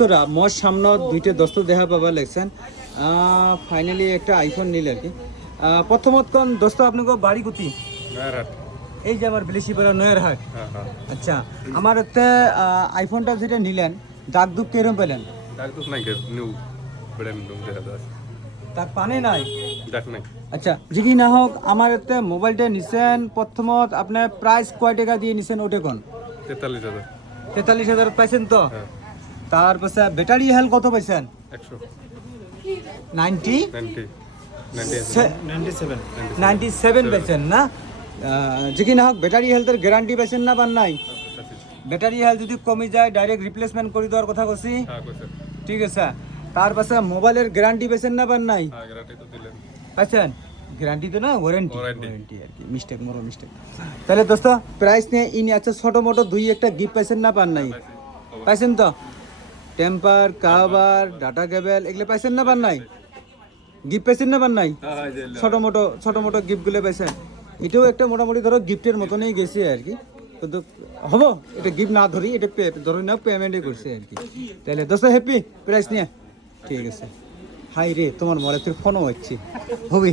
তোরা মোর সামনে দুইটা দোস্ত দেখা পাবা লেগছেন ফাইনালি একটা আইফোন নিল আর কি প্রথমত কোন দোস্ত আপনাকে বাড়ি কুতি এই যে আমার বিলেসিপাড়া নয়ারহাট আচ্ছা আমার এতে আইফোনটা যেটা নিলেন দাগ দুগ কিরম পেলেন তার পানে নাই আচ্ছা যদি না হোক আমার এতে মোবাইলটা নিছেন প্রথমত আপনার প্রাইস কয় টাকা দিয়ে নিছেন ওটা কোন 43,000 পাইছেন তো তারপরে ব্যাটারি হেলথ কত পাইছেন 97 পাইছেন না যে কি না হোক ব্যাটারি হেলথের গ্যারান্টি পাইছেন না পান নাই ব্যাটারি হেলথ যদি কমে যায় ডাইরেক্ট রিপ্লেসমেন্ট করে দেওয়ার কথা বলছি ঠিক আছে তারপরে মোবাইলের গ্যারান্টি পাইছেন না পান নাই পাইছেন গ্যারান্টি তো না ওয়ারেন্টি আর কি মিস্টেক মোরো মিস্টেক তাহলে দোস্ত প্রাইস নিয়ে ইনি আছে ছোট মোটো দুই একটা গিফট পাইছেন না পান নাই পাইছেন তো টেম্পার কাভার ডাটা কেবল এগুলো পাইছেন না পান নাই গিফট পাইছেন না পান নাই ছোট মোটো গিফটগুলো পাইছেন এটাও একটা মোটামুটি ধরো গিফটের মতনই গেছে আর কি কিন্তু হবো এটা গিফট না ধরি এটা ধরি না পেমেন্টই করছে আর কি তাহলে দোস্ত হ্যাপি প্রাইস নিয়ে ঠিক আছে হাই রে তোমার মনে তোর ফোনও হচ্ছে হবি